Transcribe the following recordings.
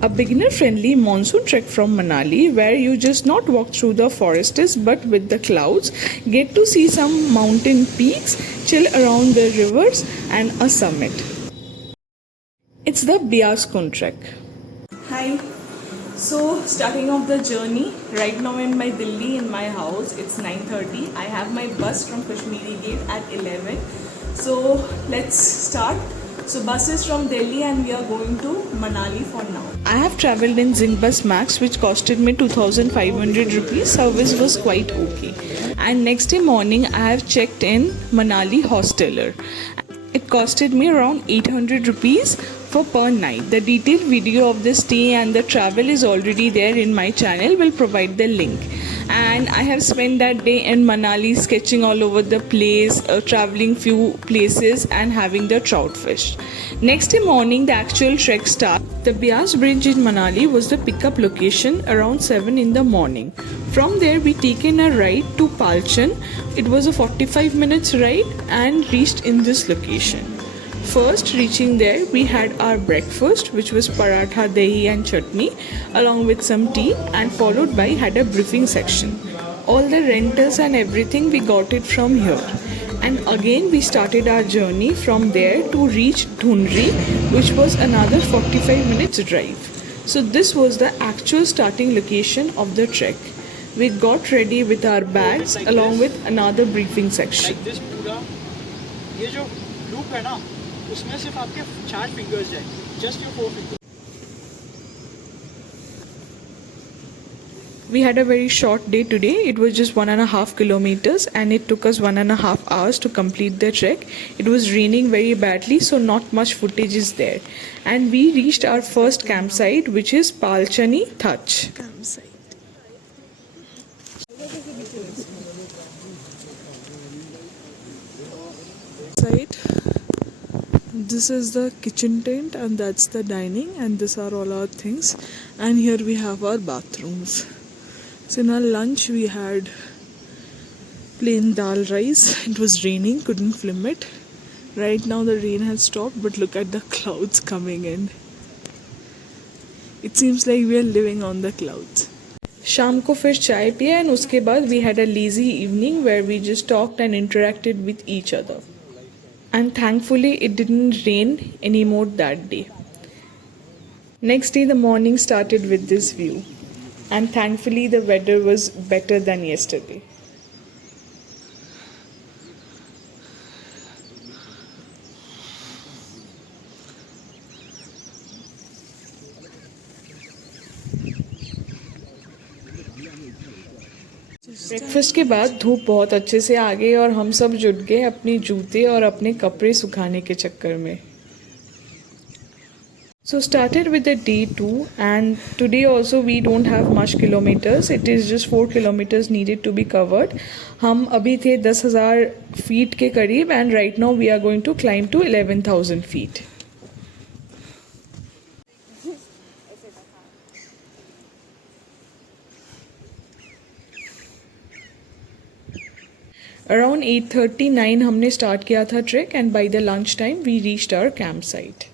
A beginner-friendly monsoon trek from Manali where you just not walk through the forests but with the clouds, get to see some mountain peaks, chill around the rivers and a summit. It's the Bias Kund trek. Hi. So starting off the journey, right now in my Delhi in my house, it's 9:30. I have my bus from Kashmiri Gate at 11. So let's start. So bus is from Delhi and we are going to Manali for now. I have travelled in Zingbus Max which costed me 2500 rupees. Service was quite okay. And next day morning I have checked in Manali Hosteler. It costed me around 800 rupees for per night. The detailed video of the stay and the travel is already there in my channel. Will provide the link. And I have spent that day in Manali sketching all over the place, traveling few places and having the trout fish. Next day morning the actual trek starts. The Bias Bridge in Manali was the pickup location around 7 in the morning. From there we taken a ride to Palchan. It was a 45 minutes ride and reached in this location. First reaching there we had our breakfast which was paratha, dahi and chutney along with some tea, and followed by had a briefing section. All the rentals and everything we got it from here. And again we started our journey from there to reach Dhundri, which was another 45 minutes drive. So this was the actual starting location of the trek. We got ready with our bags along with another briefing section. Like this पूरा ये जो loop है ना उसमें सिर्फ आपके 4 fingers जाएंगे, just your 4 fingers. We had a very short day today. It was just 1.5 kilometers and it took us 1.5 hours to complete the trek. It was raining very badly, so not much footage is there. And we reached our first campsite, which is Palchani Thach. This is the kitchen tent and that's the dining, and these are all our things, and here we have our bathrooms. So in our lunch we had plain dal rice. It was raining, couldn't film it. Right now the rain has stopped, but look at the clouds coming in. It seems like we are living on the clouds. शाम को फिर चाय पिया and उसके बाद we had a lazy evening where we just talked and interacted with each other. And thankfully it didn't rain anymore that day. Next day the morning started with this view, and thankfully the weather was better than yesterday. Breakfast के बाद धूप बहुत अच्छे से आ गई और हम सब जुट गए अपने जूते और अपने कपड़े सुखाने के चक्कर में. So started with the day 2, and today also we don't have much kilometers. It is just 4 kilometers needed to be covered. हम अभी थे 10,000 feet के करीब, and right now we are going to climb to 11,000 feet. Around 8:39 हमने start किया था trek, and by the lunch time we reached our campsite.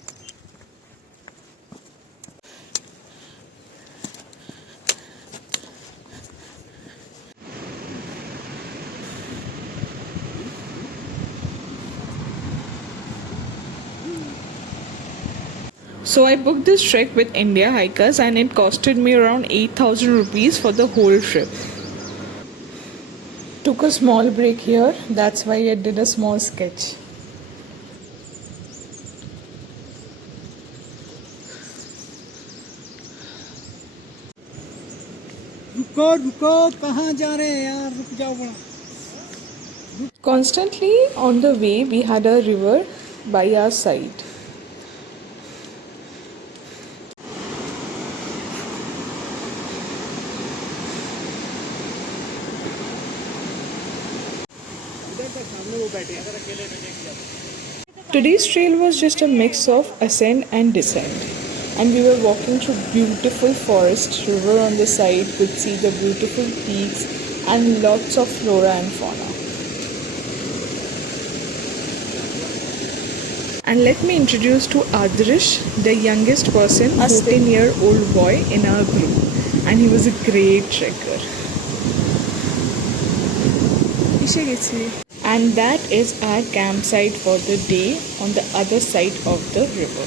So I booked this trek with India Hikers and it costed me around 8,000 rupees for the whole trip. Took a small break here, that's why I did a small sketch. रुको कहाँ जा रहे हैं यार, रुक जाओ बड़ा. Constantly on the way we had a river by our side. Today's trail was just a mix of ascent and descent, and we were walking through beautiful forest, river on the side, could see the beautiful peaks and lots of flora and fauna. And let me introduce to Adrish, the youngest person, 14-year-old boy in our group. And he was a great trekker. And that is our campsite for the day on the other side of the river.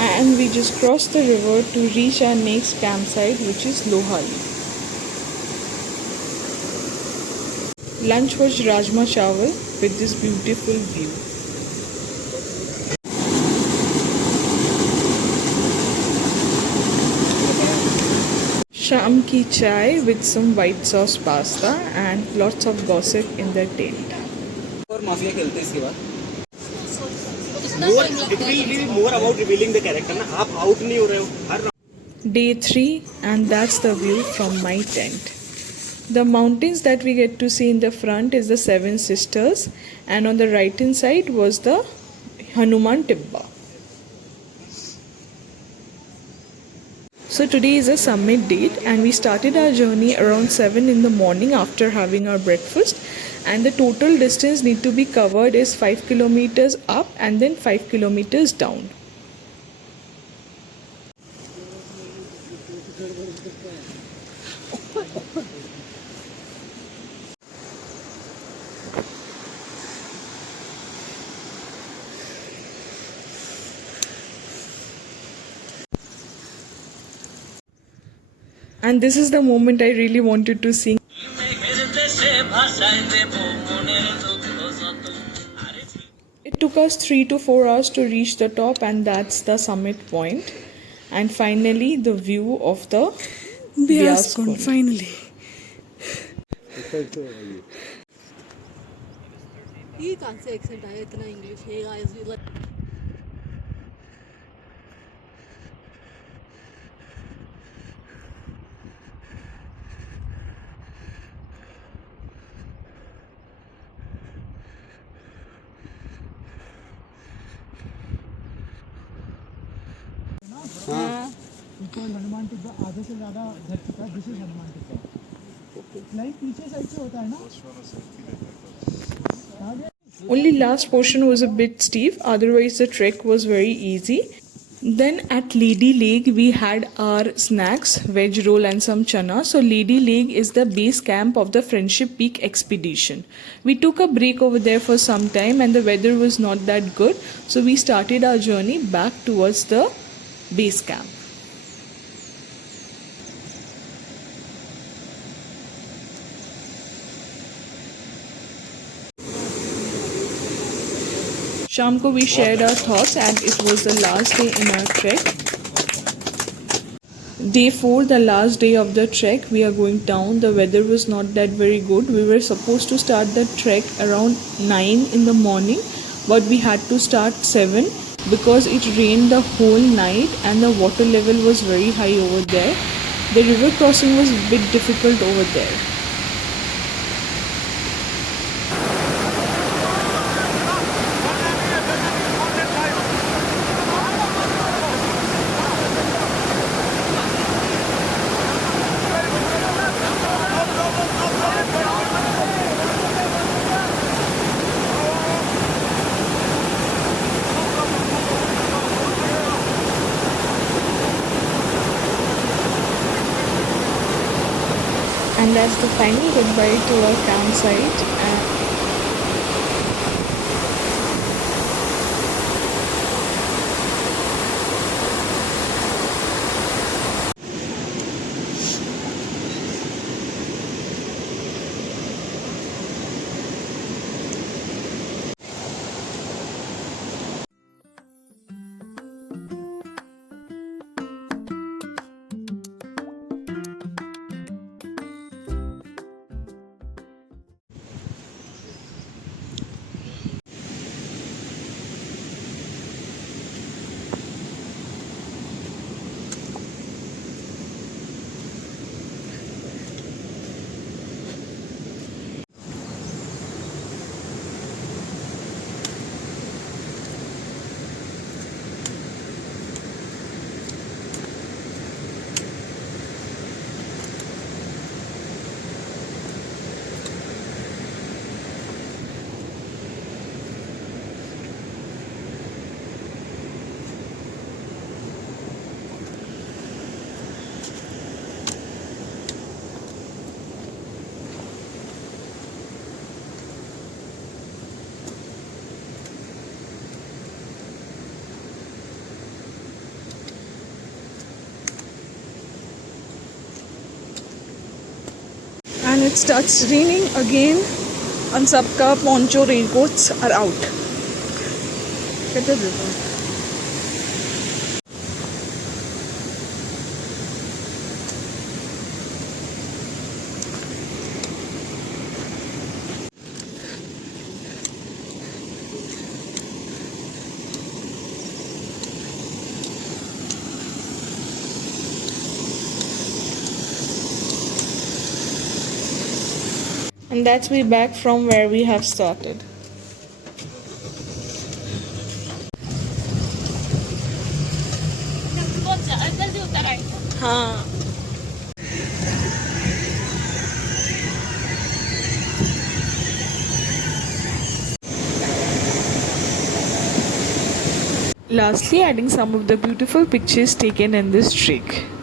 And we just crossed the river to reach our next campsite, which is Lohali. Lunch was Rajma Chawal with this beautiful view. Sham ki chai with some white sauce pasta and lots of gossip in the tent. और mafia खेलते हैं इसके बाद More, it will be more about revealing the character ना आप out नहीं हो रहे हो हर Day 3, and that's the view from my tent. The mountains that we get to see in the front is the Seven Sisters, and on the right hand side was the Hanuman Tibba. So today is a summit date, and we started our journey around 7 in the morning after having our breakfast, and the total distance need to be covered is 5 kilometers up and then 5 kilometers down. And this is the moment I really wanted to sing. It took us 3 to 4 hours to reach the top, and that's the summit point. And finally, the view of the Vyas Kund. Finally. ये कहाँ से accent आया इतना English है guys we like because Hanuman Tibba आधे से ज़्यादा ढक चुका है. This is Hanuman Tibba. Like पीछे साइड से होता है ना. Only last portion was a bit steep, otherwise the trek was very easy. Then at Lady Lake we had our snacks, veg roll and some chana. So Lady Lake is the base camp of the Friendship Peak expedition. We took a break over there for some time and the weather was not that good. So we started our journey back towards the base camp. शाम को we shared our thoughts and it was the last day in our trek. Day 4, the last day of the trek, we are going down. The weather was not that very good. We were supposed to start the trek around 9 in the morning, but we had to start 7 because it rained the whole night and the water level was very high over there. The river crossing was a bit difficult over there. And that's the final goodbye to our campsite. it starts raining again and सबका poncho raincoats are out. Look at the river. And that's we back from where we have started. हाँ. Lastly, adding some of the beautiful pictures taken in this trek.